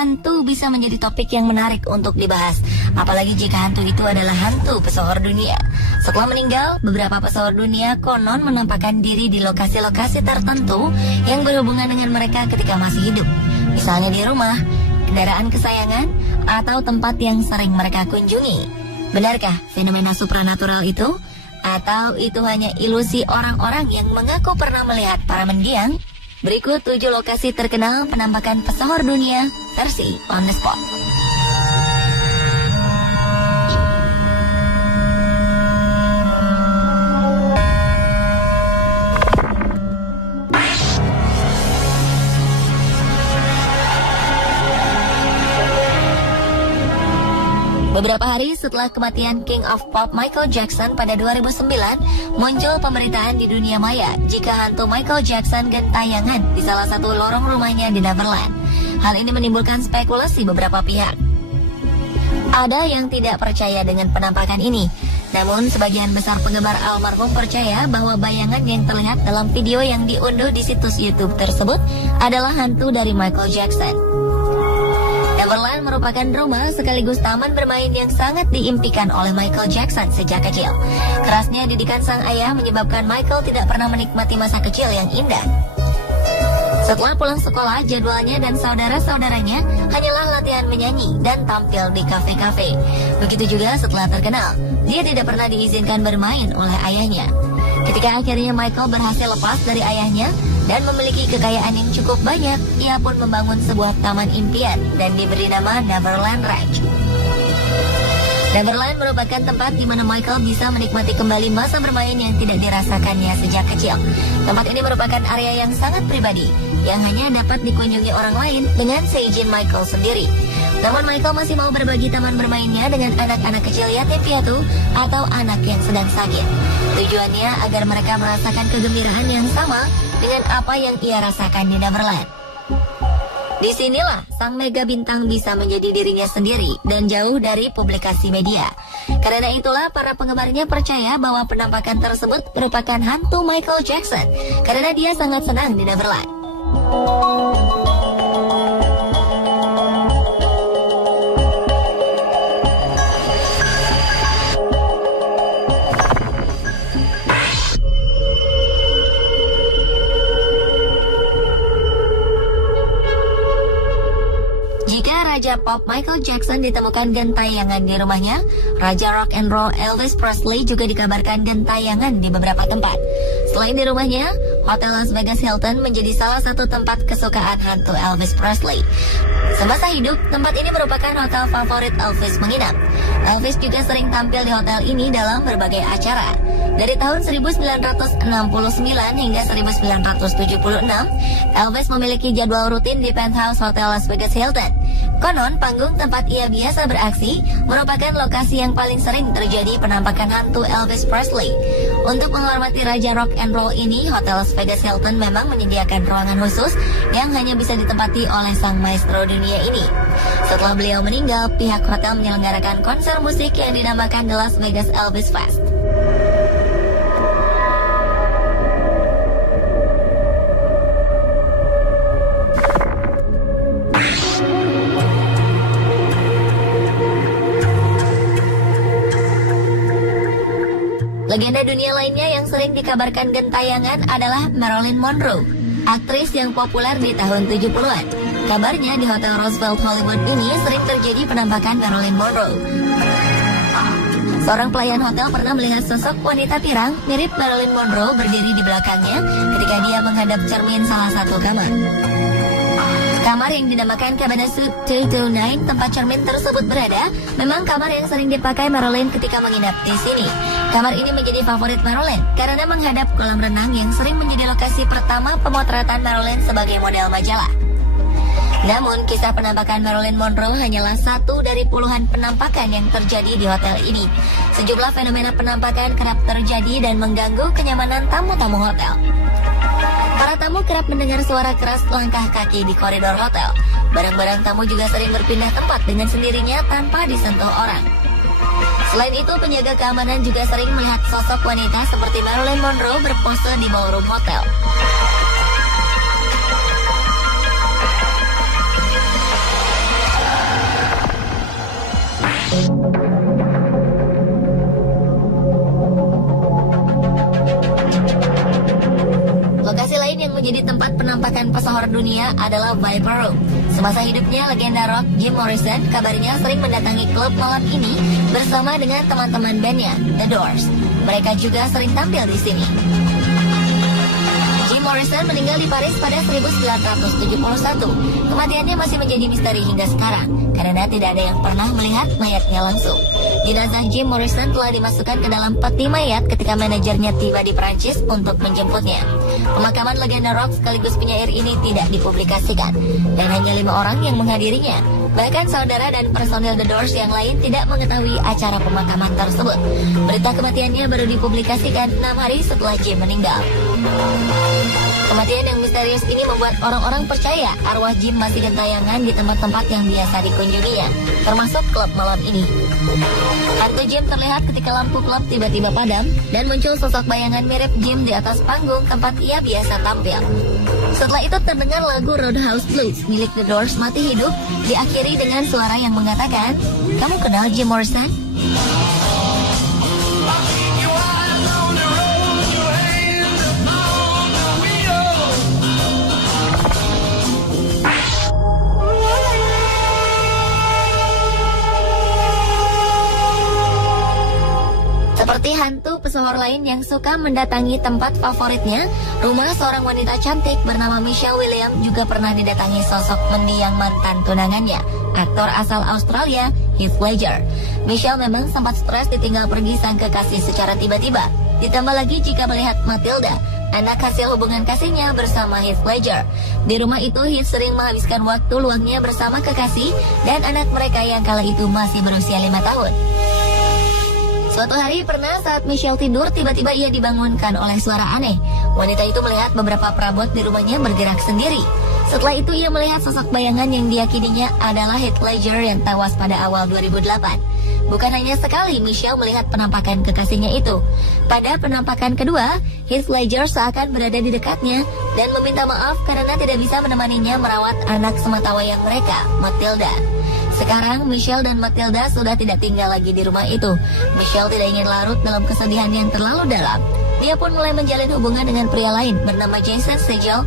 hantu bisa menjadi topik yang menarik untuk dibahas. Apalagi jika hantu itu adalah hantu pesohor dunia. Setelah meninggal, beberapa pesohor dunia konon menampakkan diri di lokasi-lokasi tertentu yang berhubungan dengan mereka ketika masih hidup. Misalnya di rumah, kendaraan kesayangan, atau tempat yang sering mereka kunjungi. Benarkah fenomena supranatural itu? Atau itu hanya ilusi orang-orang yang mengaku pernah melihat para mendiang? Berikut 7 lokasi terkenal penampakan pesohor dunia versi On The Spot. Beberapa hari setelah kematian King of Pop Michael Jackson pada 2009, muncul pemberitaan di dunia maya jika hantu Michael Jackson gentayangan di salah satu lorong rumahnya di Neverland. Hal ini menimbulkan spekulasi beberapa pihak. Ada yang tidak percaya dengan penampakan ini, namun sebagian besar penggemar almarhum percaya bahwa bayangan yang terlihat dalam video yang diunduh di situs YouTube tersebut adalah hantu dari Michael Jackson. Neverland merupakan rumah sekaligus taman bermain yang sangat diimpikan oleh Michael Jackson sejak kecil. Kerasnya didikan sang ayah menyebabkan Michael tidak pernah menikmati masa kecil yang indah. Setelah pulang sekolah, jadwalnya dan saudara-saudaranya hanyalah latihan menyanyi dan tampil di kafe-kafe. Begitu juga setelah terkenal, dia tidak pernah diizinkan bermain oleh ayahnya. Ketika akhirnya Michael berhasil lepas dari ayahnya dan memiliki kekayaan yang cukup banyak, ia pun membangun sebuah taman impian dan diberi nama Neverland Ranch. Neverland merupakan tempat di mana Michael bisa menikmati kembali masa bermain yang tidak dirasakannya sejak kecil. Tempat ini merupakan area yang sangat pribadi, yang hanya dapat dikunjungi orang lain dengan seizin Michael sendiri. Namun Michael masih mau berbagi taman bermainnya dengan anak-anak kecil yatim piatu atau anak yang sedang sakit. Tujuannya agar mereka merasakan kegembiraan yang sama dengan apa yang ia rasakan di Neverland. Disinilah sang mega bintang bisa menjadi dirinya sendiri dan jauh dari publikasi media. Karena itulah para penggemarnya percaya bahwa penampakan tersebut merupakan hantu Michael Jackson karena dia sangat senang di Neverland. Raja Pop Michael Jackson ditemukan gentayangan di rumahnya, Raja Rock and Roll Elvis Presley juga dikabarkan gentayangan di beberapa tempat. Selain di rumahnya, Hotel Las Vegas Hilton menjadi salah satu tempat kesukaan hantu Elvis Presley. Semasa hidup, tempat ini merupakan hotel favorit Elvis menginap. Elvis juga sering tampil di hotel ini dalam berbagai acara. Dari tahun 1969 hingga 1976, Elvis memiliki jadwal rutin di penthouse Hotel Las Vegas Hilton. Konon, panggung tempat ia biasa beraksi merupakan lokasi yang paling sering terjadi penampakan hantu Elvis Presley. Untuk menghormati Raja Rock and Roll ini, Hotel Las Vegas Hilton memang menyediakan ruangan khusus yang hanya bisa ditempati oleh sang maestro dunia ini. Setelah beliau meninggal, pihak hotel menyelenggarakan konser musik yang dinamakan The Las Vegas Elvis Fest. Legenda dunia lainnya yang sering dikabarkan gentayangan adalah Marilyn Monroe, aktris yang populer di tahun 70-an. Kabarnya di Hotel Roosevelt Hollywood ini sering terjadi penampakan Marilyn Monroe. Seorang pelayan hotel pernah melihat sosok wanita pirang mirip Marilyn Monroe berdiri di belakangnya ketika dia menghadap cermin salah satu kamar. Kamar yang dinamakan Cabana Suite 229 tempat cermin tersebut berada, memang kamar yang sering dipakai Marilyn ketika menginap di sini. Kamar ini menjadi favorit Marilyn karena menghadap kolam renang yang sering menjadi lokasi pertama pemotretan Marilyn sebagai model majalah. Namun, kisah penampakan Marilyn Monroe hanyalah satu dari puluhan penampakan yang terjadi di hotel ini. Sejumlah fenomena penampakan kerap terjadi dan mengganggu kenyamanan tamu-tamu hotel. Para tamu kerap mendengar suara keras langkah kaki di koridor hotel. Barang-barang tamu juga sering berpindah tempat dengan sendirinya tanpa disentuh orang. Selain itu, penjaga keamanan juga sering melihat sosok wanita seperti Marilyn Monroe berpose di ballroom hotel. Lokasi lain yang menjadi tempat penampakan pesohor dunia adalah Viper Room. Semasa hidupnya, legenda rock Jim Morrison kabarnya sering mendatangi klub malam ini bersama dengan teman-teman bandnya, The Doors. Mereka juga sering tampil di sini. Jim Morrison meninggal di Paris pada 1971. Kematiannya masih menjadi misteri hingga sekarang karena tidak ada yang pernah melihat mayatnya langsung. Jenazah Jim Morrison telah dimasukkan ke dalam peti mayat ketika manajernya tiba di Prancis untuk menjemputnya. Pemakaman legenda rock sekaligus penyair ini tidak dipublikasikan dan hanya 5 orang yang menghadirinya. Bahkan saudara dan personil The Doors yang lain tidak mengetahui acara pemakaman tersebut. Berita kematiannya baru dipublikasikan 6 hari setelah Jim meninggal. Kematian yang misterius ini membuat orang-orang percaya arwah Jim masih gentayangan di tempat-tempat yang biasa dikunjunginya, termasuk klub malam ini. Hantu Jim terlihat ketika lampu klub tiba-tiba padam dan muncul sosok bayangan mirip Jim di atas panggung tempat ia biasa tampil. Setelah itu terdengar lagu Roadhouse Blues milik The Doors mati hidup, diakhiri dengan suara yang mengatakan, "Kamu kenal Jim Morrison?" Seperti hantu pesohor lain yang suka mendatangi tempat favoritnya, rumah seorang wanita cantik bernama Michelle Williams juga pernah didatangi sosok mendiang mantan tunangannya, aktor asal Australia, Heath Ledger. Michelle memang sempat stres ditinggal pergi sang kekasih secara tiba-tiba. Ditambah lagi jika melihat Matilda, anak hasil hubungan kasihnya bersama Heath Ledger. Di rumah itu, Heath sering menghabiskan waktu luangnya bersama kekasih dan anak mereka yang kala itu masih berusia 5 tahun. Suatu hari pernah saat Michelle tidur, tiba-tiba ia dibangunkan oleh suara aneh. Wanita itu melihat beberapa perabot di rumahnya bergerak sendiri. Setelah itu ia melihat sosok bayangan yang diyakininya adalah Heath Ledger yang tewas pada awal 2008. Bukan hanya sekali Michelle melihat penampakan kekasihnya itu. Pada penampakan kedua, Heath Ledger seakan berada di dekatnya dan meminta maaf karena tidak bisa menemaninya merawat anak sematawayang mereka, Matilda. Sekarang Michelle dan Matilda sudah tidak tinggal lagi di rumah itu. Michelle tidak ingin larut dalam kesedihan yang terlalu dalam. Dia pun mulai menjalin hubungan dengan pria lain bernama Jason Segel.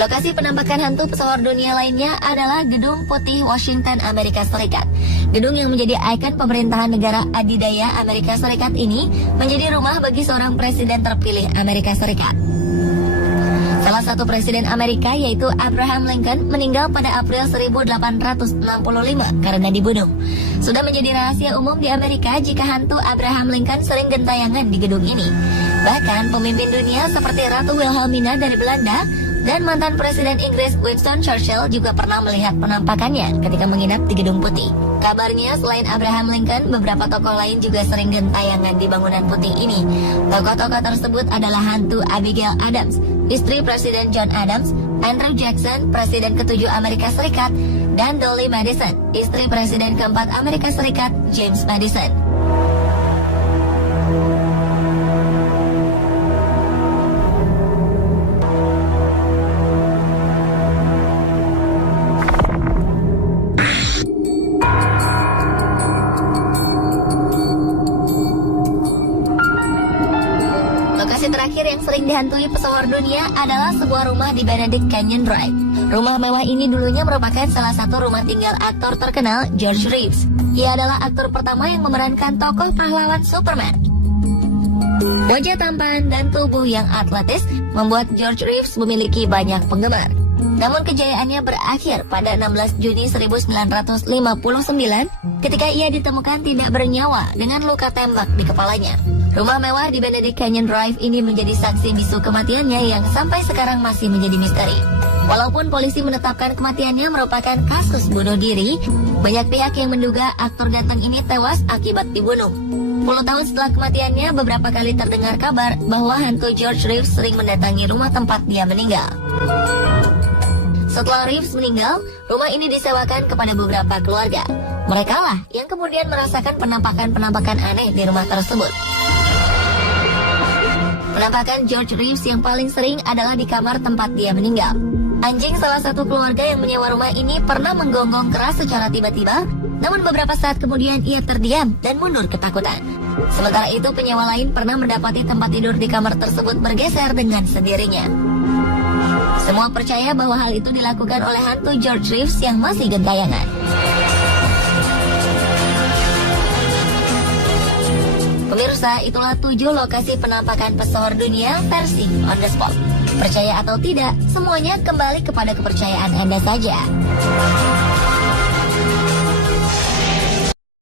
Lokasi penampakan hantu pesohor dunia lainnya adalah Gedung Putih Washington, Amerika Serikat. Gedung yang menjadi ikon pemerintahan negara adidaya Amerika Serikat ini menjadi rumah bagi seorang presiden terpilih Amerika Serikat. Salah satu presiden Amerika yaitu Abraham Lincoln meninggal pada April 1865 karena dibunuh. Sudah menjadi rahasia umum di Amerika jika hantu Abraham Lincoln sering gentayangan di gedung ini. Bahkan pemimpin dunia seperti Ratu Wilhelmina dari Belanda dan mantan Presiden Inggris Winston Churchill juga pernah melihat penampakannya ketika menginap di Gedung Putih. Kabarnya selain Abraham Lincoln, beberapa tokoh lain juga sering gentayangan di bangunan putih ini. Tokoh-tokoh tersebut adalah hantu Abigail Adams, istri Presiden John Adams, Andrew Jackson, Presiden ke-7 Amerika Serikat, dan Dolly Madison, istri Presiden ke-4 Amerika Serikat, James Madison. Terakhir yang sering dihantui pesohor dunia adalah sebuah rumah di Benedict Canyon Drive. Rumah mewah ini dulunya merupakan salah satu rumah tinggal aktor terkenal George Reeves. Ia adalah aktor pertama yang memerankan tokoh pahlawan Superman. Wajah tampan dan tubuh yang atletis membuat George Reeves memiliki banyak penggemar. Namun kejayaannya berakhir pada 16 Juni 1959 ketika ia ditemukan tidak bernyawa dengan luka tembak di kepalanya. Rumah mewah di Benedict Canyon Drive ini menjadi saksi bisu kematiannya yang sampai sekarang masih menjadi misteri. Walaupun polisi menetapkan kematiannya merupakan kasus bunuh diri, banyak pihak yang menduga aktor ganteng ini tewas akibat dibunuh. 10 tahun setelah kematiannya, beberapa kali terdengar kabar bahwa hantu George Reeves sering mendatangi rumah tempat dia meninggal. Setelah Reeves meninggal, rumah ini disewakan kepada beberapa keluarga. Mereka lah yang kemudian merasakan penampakan-penampakan aneh di rumah tersebut. Penampakan George Reeves yang paling sering adalah di kamar tempat dia meninggal. Anjing salah satu keluarga yang menyewa rumah ini pernah menggonggong keras secara tiba-tiba, namun beberapa saat kemudian ia terdiam dan mundur ketakutan. Sementara itu, penyewa lain pernah mendapati tempat tidur di kamar tersebut bergeser dengan sendirinya. Semua percaya bahwa hal itu dilakukan oleh hantu George Reeves yang masih gentayangan. Pemirsa, itulah 7 lokasi penampakan pesohor dunia versi on the spot. Percaya atau tidak, semuanya kembali kepada kepercayaan Anda saja.